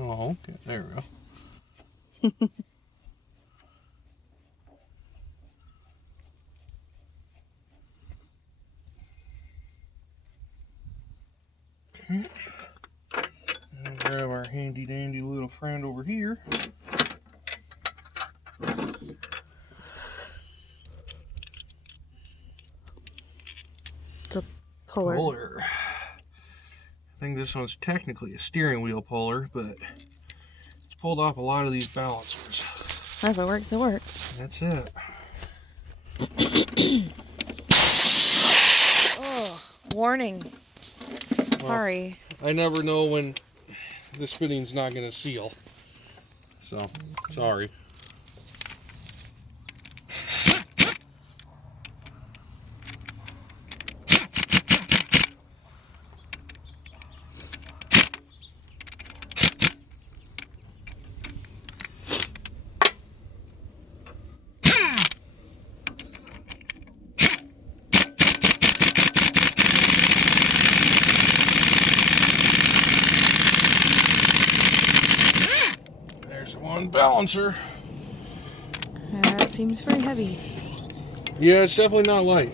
Oh, okay. There we go. Okay. And grab our handy dandy little friend over here. It's a puller. I think this one's technically a steering wheel puller, but it's pulled off a lot of these balancers. If it works, it works. That's it. Oh, warning. Sorry. I never know when this fitting's not going to seal. So, sorry. One balancer. That seems very heavy. Yeah, it's definitely not light.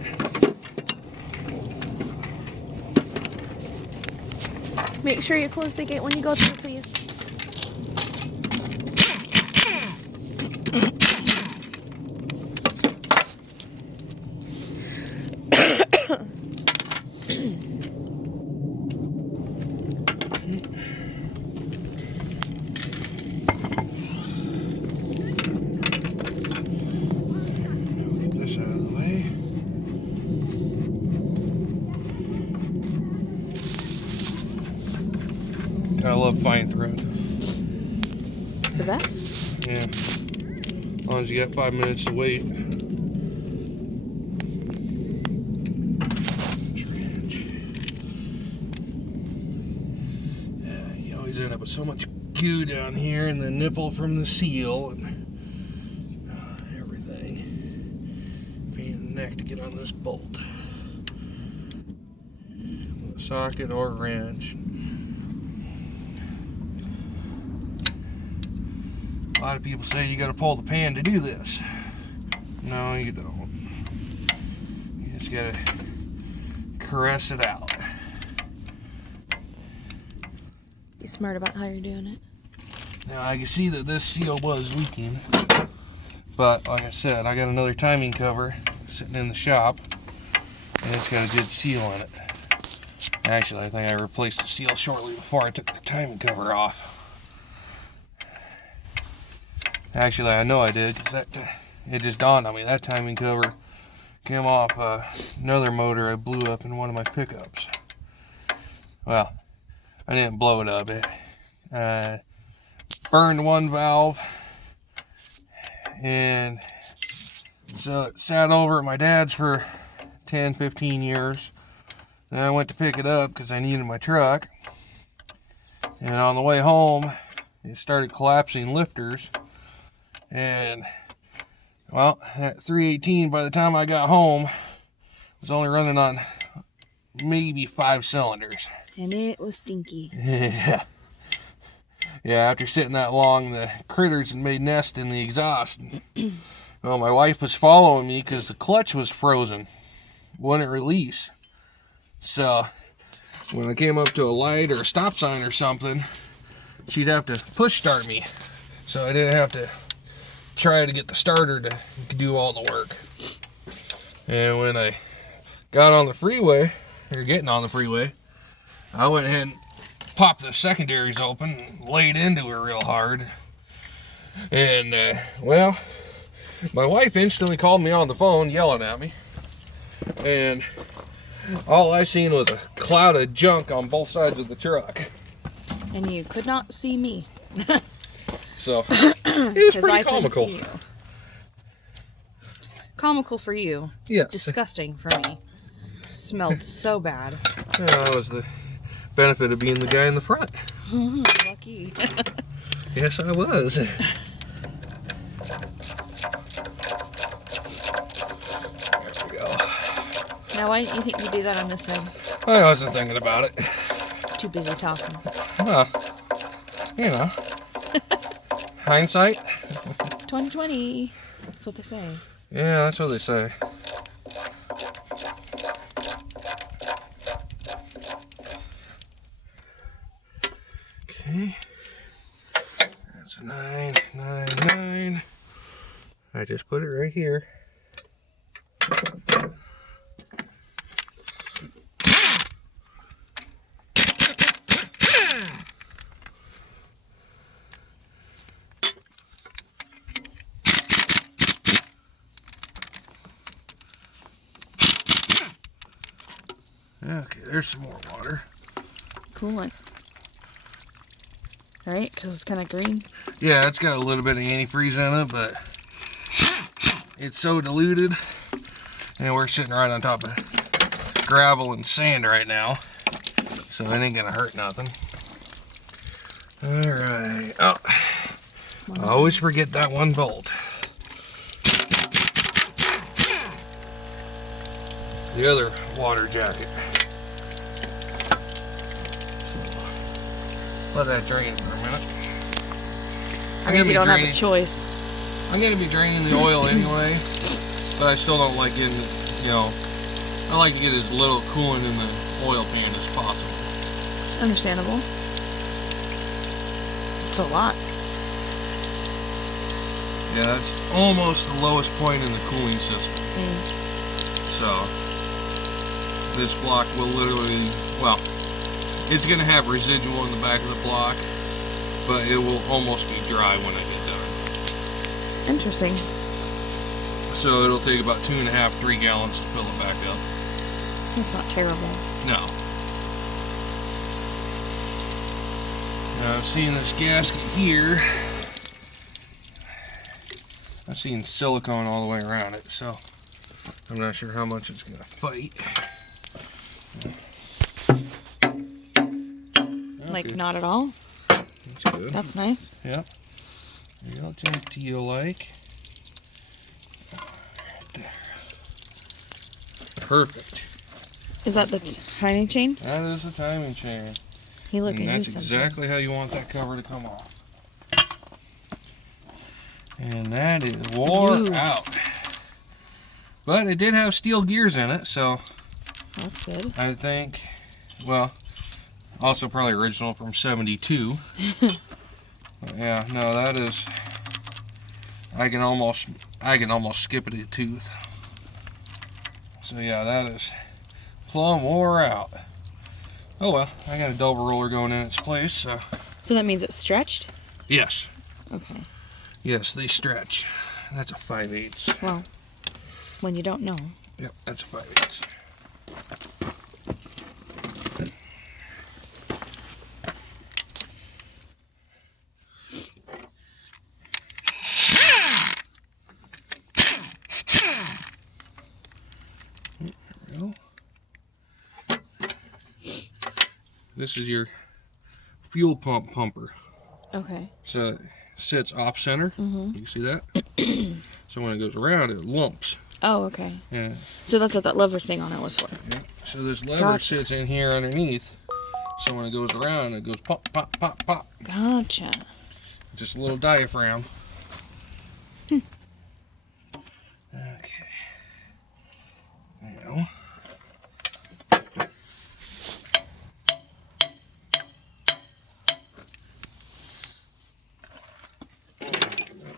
Make sure you close the gate when you go through, please. I love fine thread. It's the best. Yeah. As long as you got 5 minutes to wait. Yeah, you always end up with so much goo down here and the nipple from the seal and everything. Pain in the neck to get on this bolt. With a socket or wrench. A lot of people say you got to pull the pan to do this. No, you don't. You just got to caress it out. Be smart about how you're doing it. Now I can see that this seal was leaking, but like I said, I got another timing cover sitting in the shop, and it's got a good seal in it. Actually, I think I replaced the seal shortly before I took the timing cover off. Actually, I know I did, because it just dawned on me. That timing cover came off another motor I blew up in one of my pickups. Well, I didn't blow it up. It burned one valve, and so it sat over at my dad's for 10-15 years. Then I went to pick it up because I needed my truck, and on the way home it started collapsing lifters. And, well, at 318, by the time I got home, was only running on maybe 5 cylinders. And it was stinky. Yeah. Yeah, after sitting that long, the critters had made nest in the exhaust. Well, my wife was following me because the clutch was frozen. Wouldn't release. So, when I came up to a light or a stop sign or something, she'd have to push start me. So I didn't have to try to get the starter to do all the work. And when I got on the freeway, or getting on the freeway, I went ahead and popped the secondaries open and laid into her real hard. And, well, my wife instantly called me on the phone yelling at me. And all I seen was a cloud of junk on both sides of the truck. And you could not see me. So, it was pretty I comical. couldn't see you. Comical for you. Yes. Disgusting for me. Smelled so bad. Yeah, that was the benefit of being the guy in the front. Lucky. Yes, I was. There we go. Now, why didn't you think you'd do that on this side? I wasn't thinking about it. Too busy talking. Well, You know. Hindsight? 2020. That's what they say. Yeah, that's what they say. Okay. That's a 999. I just put it right here. Okay, there's some more water. Cool. Right? Because it's kind of green. Yeah, it's got a little bit of antifreeze in it, but it's so diluted. And we're sitting right on top of gravel and sand right now, so it ain't gonna hurt nothing. Alright. Oh, I always forget that one bolt. The other water jacket. Let that drain for a minute. I mean, you don't have a choice. I'm gonna be draining the oil anyway, but I still don't like getting, you know, I like to get as little coolant in the oil pan as possible. Understandable. It's a lot. Yeah, that's almost the lowest point in the cooling system. So, this block will literally, well, it's going to have residual in the back of the block, but it will almost be dry when I get done. Interesting. So it'll take about 2.5, 3 gallons to fill it back up. That's not terrible. No. Now I've seen this gasket here. I've seen silicone all the way around it, so I'm not sure how much it's going to fight. Like, Okay. not at all? That's good. That's nice. Yep. Real genteel like. Perfect. Is that the timing chain? That is the timing chain. He look And at you that's something. exactly how you want that cover to come off. And that is wore Oof. out. But it did have steel gears in it, so That's good. I think, well, also probably original from 72. But yeah, no, that is, I can almost skip it a tooth. So yeah, that is plumb wore out. Oh well, I got a double roller going in its place, so. So that means it's stretched? Yes. Okay. Yes, they stretch. That's a 5/8. Well, when you don't know. Yep, that's a 5/8. There we go. This is your fuel pump pumper. Okay. So it sits off center. Mm-hmm. You can see that? So when it goes around, it lumps. Oh, okay. Yeah. So that's what that lever thing on it was for. Yeah. So this lever Gotcha. sits in here underneath. So when it goes around, it goes pop, pop, pop, pop. Gotcha. Just a little diaphragm. Okay. Now.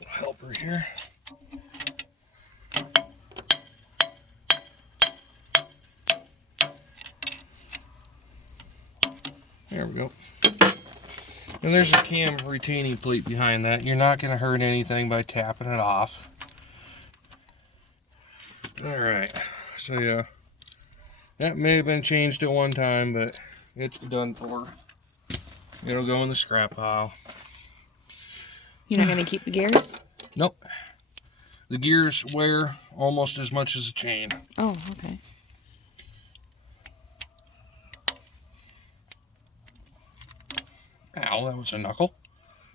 Helper here. There we go. And there's a cam retaining plate behind that. You're not going to hurt anything by tapping it off. Alright, so yeah. That may have been changed at one time, but it's done for. It'll go in the scrap pile. You're not going to keep the gears? Nope. The gears wear almost as much as the chain. Oh, okay. Ow, that was a knuckle.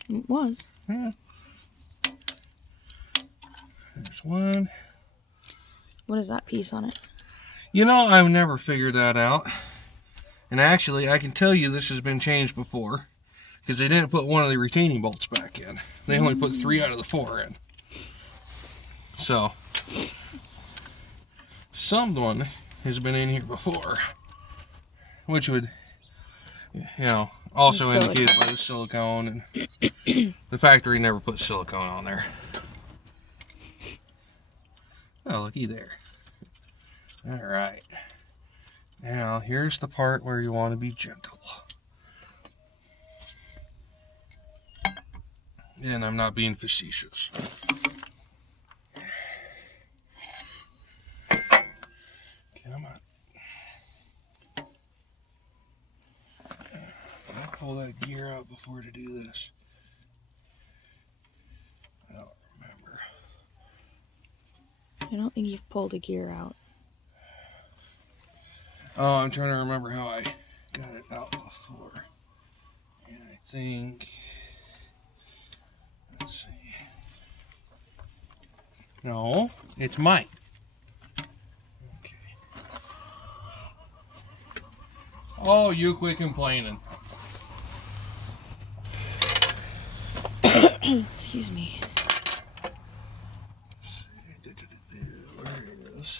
It was. Yeah. There's one. What is that piece on it? You know, I've never figured that out. And actually, I can tell you this has been changed before. because they didn't put one of the retaining bolts back in. They only put 3 out of the 4 in. So, someone has been in here before, which would, you know, also indicated by the silicone, and the factory never put silicone on there. Oh, looky there. All right. Now, here's the part where you want to be gentle. And I'm not being facetious. Come on. I'll pull that gear out before to do this. I don't remember. I don't think you've pulled a gear out. Oh, I'm trying to remember how I got it out before. And I think... Let's see. No, it's mine. Okay. Oh, you quit complaining. Excuse me. Where it is.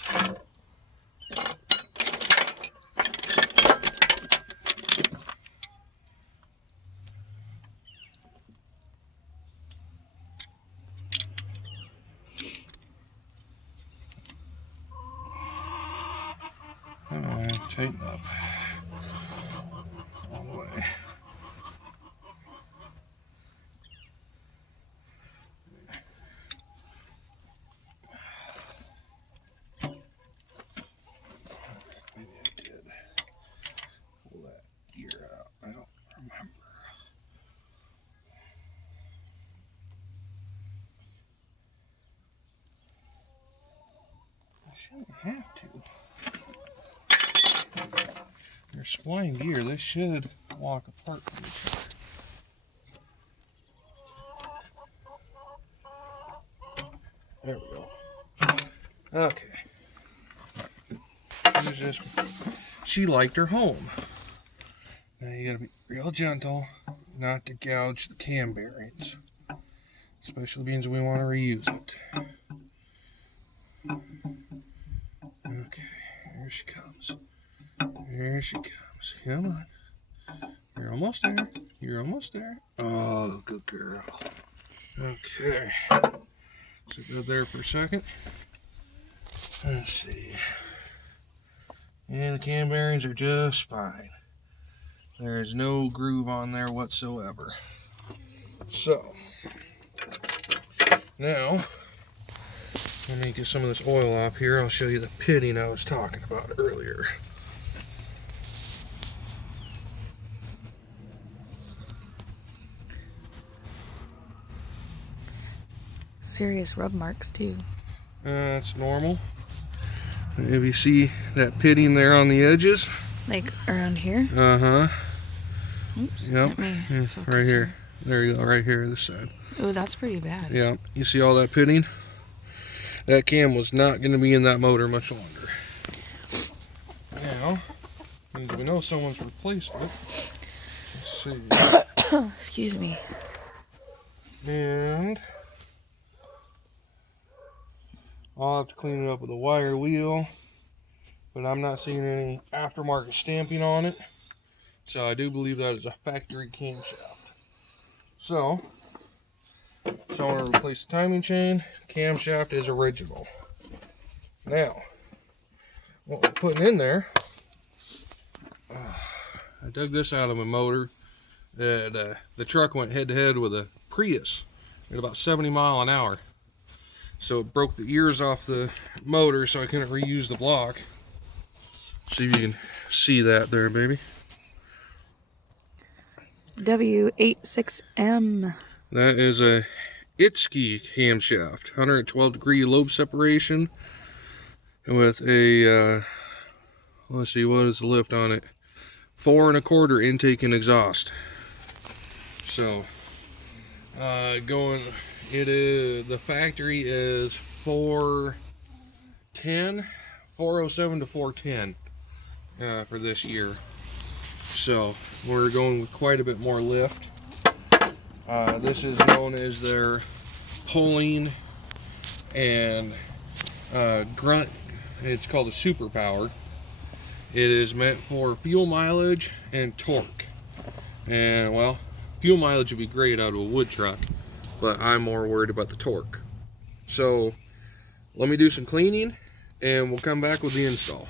Come on, tighten up. All the way. Maybe I did pull that gear out. I don't remember. I shouldn't have to. Your spline gear, they should walk apart from each other. There we go. Okay. It was just, she liked her home. Now you gotta be real gentle not to gouge the cam bearings. Especially means we want to reuse it. Okay, here she comes. Here she comes. Come on. You're almost there. You're almost there. Oh, good girl. Okay. So go there for a second. Let's see. And the cam bearings are just fine. There is no groove on there whatsoever. So, now, let me get some of this oil off here. I'll show you the pitting I was talking about earlier. Serious rub marks too. That's normal. If you see that pitting there on the edges. Like around here? Uh-huh. Oops. Yep. Yeah, right here. There you go, right here, this side. Oh, that's pretty bad. Yeah. You see all that pitting? That cam was not going to be in that motor much longer. Now, we know someone's replaced it. Let's see. Excuse me. And I'll have to clean it up with a wire wheel, but I'm not seeing any aftermarket stamping on it, so I do believe that is a factory camshaft. So I want to replace the timing chain. Camshaft is original. Now, what we're putting in there, I dug this out of my motor. The truck went head to head with a Prius at about 70 miles an hour. So it broke the ears off the motor, so I couldn't reuse the block. See if you can see that there, baby. W86M. That is a Itsuki camshaft, 112 degree lobe separation, with a let's see, what is the lift on it? 4 1/4 intake and exhaust. So the factory is 407 to 410 for this year. So we're going with quite a bit more lift. This is known as their pulling and grunt. It's called a superpower. It is meant for fuel mileage and torque. And well, fuel mileage would be great out of a wood truck, but I'm more worried about the torque. So let me do some cleaning and we'll come back with the install.